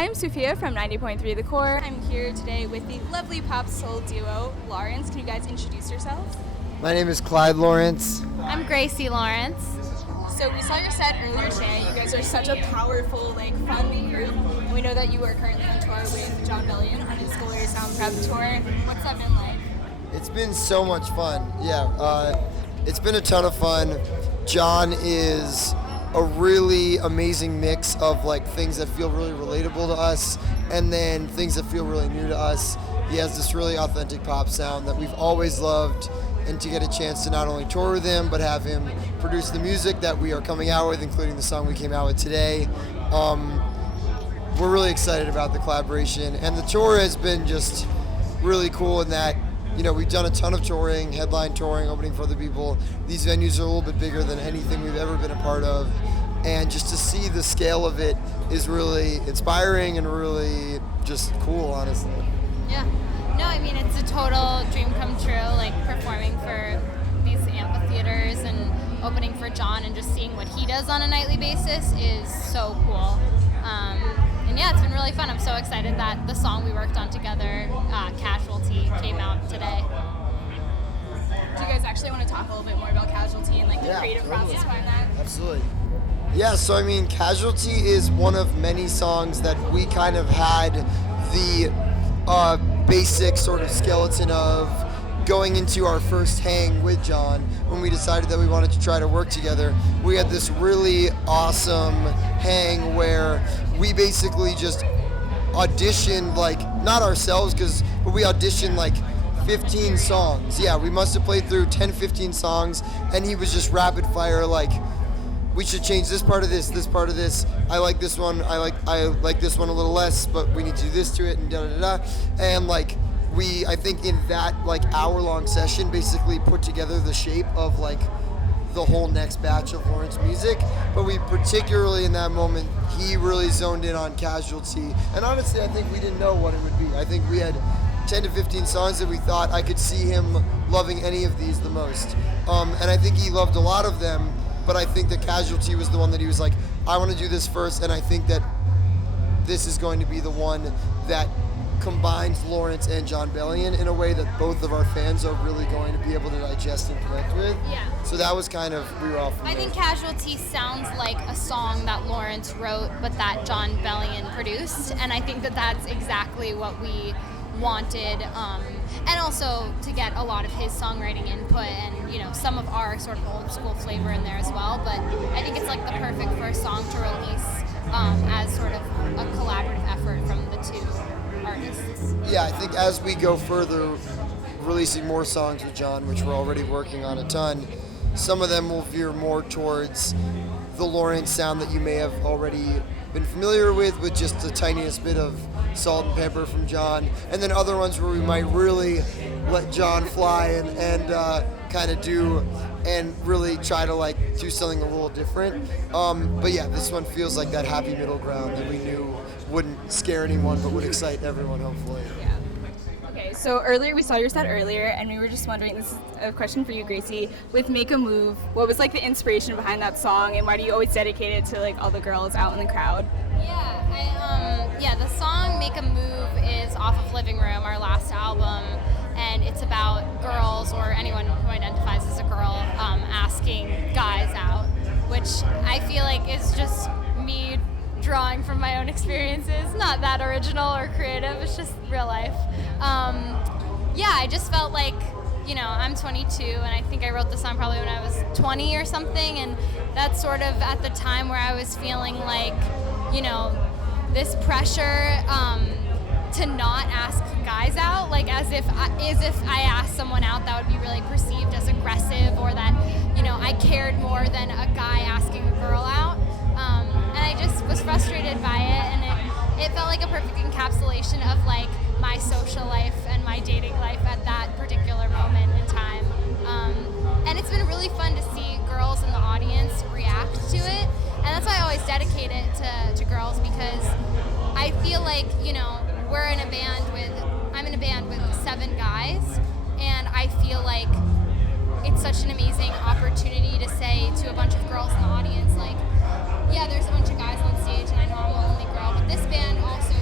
I'm Sophia from 90.3 The Core. I'm here today with the lovely pop soul duo, Lawrence. Can you guys introduce yourselves? My name is Clyde Lawrence. I'm Gracie Lawrence. So we saw your set earlier today. You guys are such a powerful, fun group. And we know that you are currently on tour with Jon Bellion on his School Year Sound Prep tour. What's that been like? It's been so much fun. It's been a ton of fun. Jon is a really amazing mix of things that feel really relatable to us and then things that feel really new to us. He has this really authentic pop sound that we've always loved, and to get a chance to not only tour with him but have him produce the music that we are coming out with, including the song we came out with today. We're really excited about the collaboration, and the tour has been just really cool in that we've done a ton of touring, headline touring, opening for other people. These venues are a little bit bigger than anything we've ever been a part of. And just to see the scale of it is really inspiring and really just cool, honestly. Yeah. No, I mean, it's a total dream come true, performing for these amphitheaters and opening for Jon and just seeing what he does on a nightly basis is so cool. And yeah, it's been really fun. I'm so excited that the song we worked on together, Casualty, came out today. Do you guys actually want to talk a little bit more about Casualty and the creative process behind that? Absolutely. Yeah, so Casualty is one of many songs that we kind of had the basic sort of skeleton of going into our first hang with Jon. When we decided that we wanted to try to work together, we had this really awesome hang where we basically just auditioned, not ourselves, but we auditioned 15 songs. Yeah, we must have played through 10, 15 songs, and he was just rapid fire, we should change this part of this part of this. I like this one. I like this one a little less, but we need to do this to it, and da da da. And I think in that hour-long session, basically put together the shape of the whole next batch of Lawrence music. But we particularly in that moment, he really zoned in on Casualty. And honestly, I think we didn't know what it would be. I think we had 10 to 15 songs that we thought I could see him loving any of these the most. And I think he loved a lot of them. But I think that Casualty was the one that he was like, I want to do this first, and I think that this is going to be the one that combines Lawrence and Jon Bellion in a way that both of our fans are really going to be able to digest and connect with. Yeah. So that was we were off from I think Casualty sounds like a song that Lawrence wrote but that Jon Bellion produced, and I think that that's exactly what we wanted, and also to get a lot of his songwriting input and some of our sort of old school flavor in there as well. But I think it's the perfect first song to release as sort of a collaborative effort from the two artists. Yeah, I think as we go further releasing more songs with Jon, which we're already working on a ton, some of them will veer more towards the Lawrence sound that you may have already been familiar with just the tiniest bit of salt and pepper from Jon, and then other ones where we might really let Jon fly and kind of do and really try to do something a little different. But yeah, this one feels like that happy middle ground that we knew wouldn't scare anyone but would excite everyone, hopefully. Yeah. Okay, so we saw your set earlier, and we were just wondering, this is a question for you, Gracie, with Make a Move, what was the inspiration behind that song, and why do you always dedicate it to all the girls out in the crowd? Yeah, the song Make a Move is off of Living Room, our last album, and it's about girls or anyone who identifies as a girl asking guys out, which I feel is just me drawing from my own experiences, not that original or creative, it's just real life. I just felt I'm 22, and I think I wrote the song probably when I was 20 or something, and that's sort of at the time where I was feeling this pressure to not ask guys out, as if I asked someone out, that would be really perceived as aggressive, or that I cared more than a guy asking a girl out. And I just was frustrated by it, and it felt like a perfect encapsulation of my social life and my dating life at that particular moment in time. And it's been really fun to see girls in the audience react to it, and that's why I always dedicate it to girls, because I feel I'm in a band with 7 guys, and I feel it's such an amazing opportunity to say to a bunch of girls in the audience, yeah, there's a bunch of guys on stage, and I know I'm the only girl, but this band also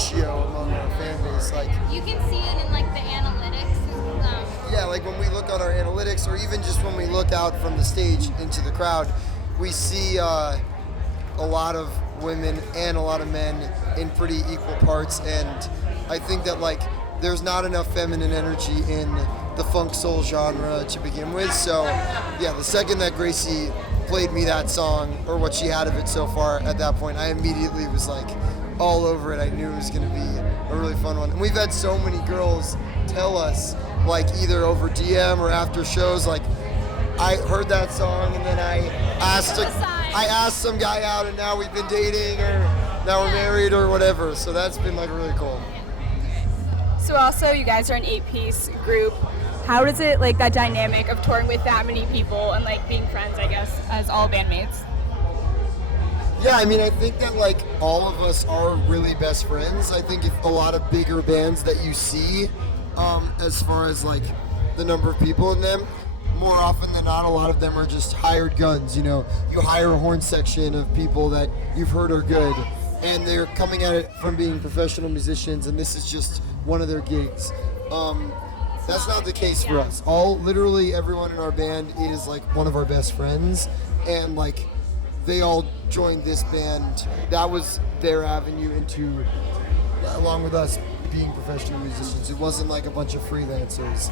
ratio among our fan base. Like, You can see it in like the analytics. yeah, like when we look at our analytics, or even just when we look out from the stage into the crowd, we see a lot of women and a lot of men in pretty equal parts. And I think that like there's not enough feminine energy in the funk soul genre to begin with. So yeah, the second that Gracie played me that song, or what she had of it so far at that point, I immediately was like all over it. I knew it was going to be a really fun one. And we've had so many girls tell us, like either over DM or after shows, like, I heard that song and then I asked some guy out and now we've been dating, or now we're married or whatever. So that's been like really cool. So also, you guys are an 8-piece group. How does it, like, that dynamic of touring with that many people and like being friends, I guess, as all bandmates? Yeah, I mean, I think that like all of us are really best friends. I think if a lot of bigger bands that you see, as far as like the number of people in them, more often than not, a lot of them are just hired guns. You know, you hire a horn section of people that you've heard are good, and they're coming at it from being professional musicians, and this is just one of their gigs. That's not the case for us. Literally everyone in our band is like one of our best friends, and like they all joined this band. That was their avenue into, along with us being professional musicians. It wasn't like a bunch of freelancers.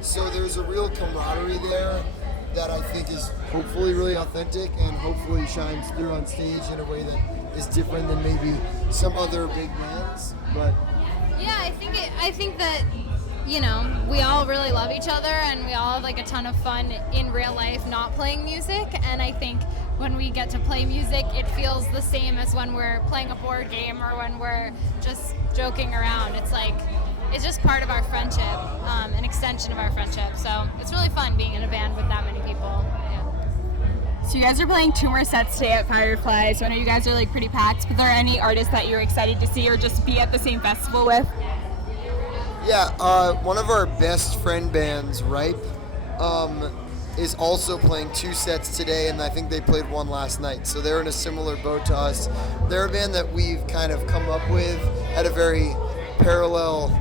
So there's a real camaraderie there that I think is hopefully really authentic and hopefully shines through on stage in a way that is different than maybe some other big bands. But Yeah, I think that, you know, we all really love each other and we all have like a ton of fun in real life not playing music, and I think when we get to play music it feels the same as when we're playing a board game or when we're just joking around. It's like, it's just part of our friendship, an extension of our friendship. So it's really fun being in a band with that many people. Yeah. So you guys are playing 2 more sets today at Firefly, so I know you guys are like pretty packed, but are there any artists that you're excited to see or just be at the same festival with? yeah, one of our best friend bands, Ripe, is also playing 2 sets today, and I think they played 1 last night. So they're in a similar boat to us. They're a band that we've kind of come up with in a very parallel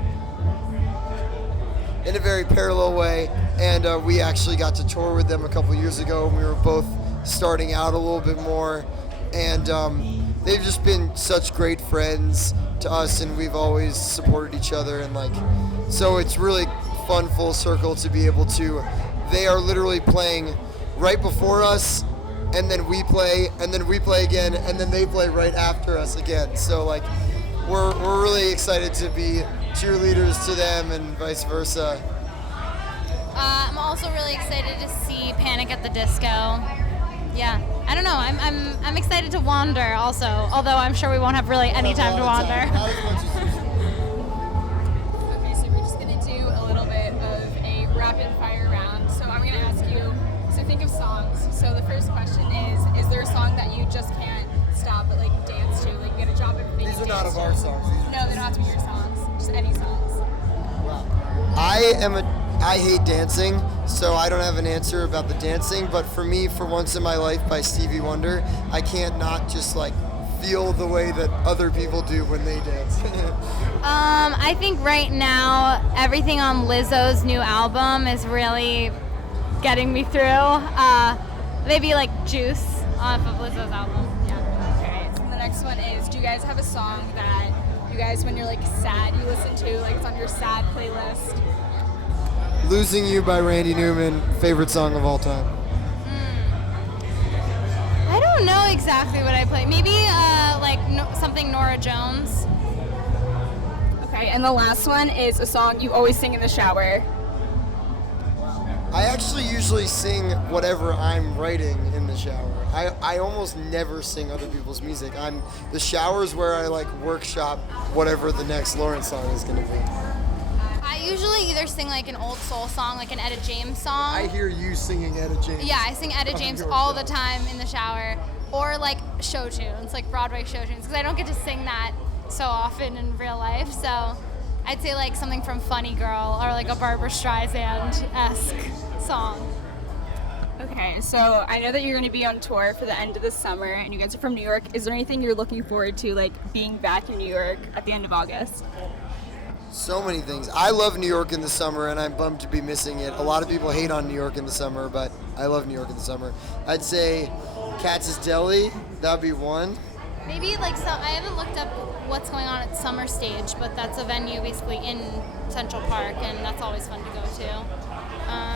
way, and we actually got to tour with them a couple years ago when we were both starting out a little bit more, and they've just been such great friends to us, and we've always supported each other, and like, so it's really fun full circle to be able to, they are literally playing right before us, and then we play again, and then they play right after us again. So like, we're really excited to be cheerleaders to them and vice versa. I'm also really excited to see Panic at the Disco. Yeah, I don't know. I'm excited to wander also, although I'm sure we won't have really any time to wander. Not as much as usual. Okay, so we're just gonna do a little bit of a rapid fire round. So I'm gonna ask you, so think of songs. So the first question is there a song that you just can't stop but like dance to? Like you gotta drop everything. These and are not dance of to? our songs. These are No, they don't have to be your songs. Just any songs. Wow. I hate dancing, so I don't have an answer about the dancing, but for me, For Once in My Life by Stevie Wonder, I can't not just like feel the way that other people do when they dance. I think right now everything on Lizzo's new album is really getting me through. Maybe like Juice off of Lizzo's album. Yeah. Okay, so the next one is, do you guys have a song that you guys, when you're like sad, you listen to, like it's on your sad playlist? Losing You by Randy Newman, favorite song of all time. I don't know exactly what I play. Maybe something Nora Jones. Okay, and the last one is a song you always sing in the shower. I actually usually sing whatever I'm writing in the shower. I almost never sing other people's music. The shower's where I like workshop whatever the next Lawrence song is gonna be. I usually either sing like an old soul song, like an Etta James song. I hear you singing Etta James. Yeah, I sing Etta James all the time in the shower. Or like show tunes, like Broadway show tunes, because I don't get to sing that so often in real life. So I'd say like something from Funny Girl or like a Barbra Streisand-esque song. Okay, so I know that you're going to be on tour for the end of the summer, and you guys are from New York. Is there anything you're looking forward to, like being back in New York at the end of August? So many things. I love New York in the summer, and I'm bummed to be missing it. A lot of people hate on New York in the summer, but I love New York in the summer. I'd say Katz's Deli, that'd be one. Maybe like so. I haven't looked up what's going on at Summer Stage, but that's a venue basically in Central Park, and that's always fun to go to.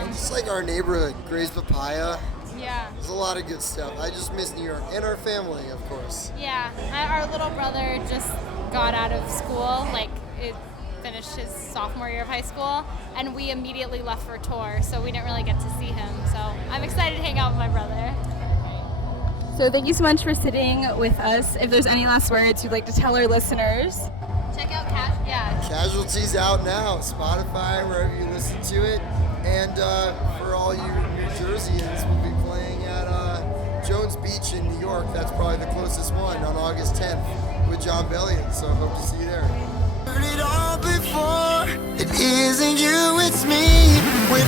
Just like our neighborhood, Gray's Papaya. Yeah. There's a lot of good stuff. I just miss New York, and our family, of course. Yeah. Our little brother just got out of school, like it finished his sophomore year of high school, and we immediately left for a tour, so we didn't really get to see him. So I'm excited to hang out with my brother. So thank you so much for sitting with us. If there's any last words you'd like to tell our listeners. Check out Casualty's out now, Spotify, wherever you listen to it. And for all you New Jerseyans, we'll be playing at Jones Beach in New York. That's probably the closest one on August 10th with Jon Bellion. So I hope to see you there. Heard it all before. It isn't you, it's me. When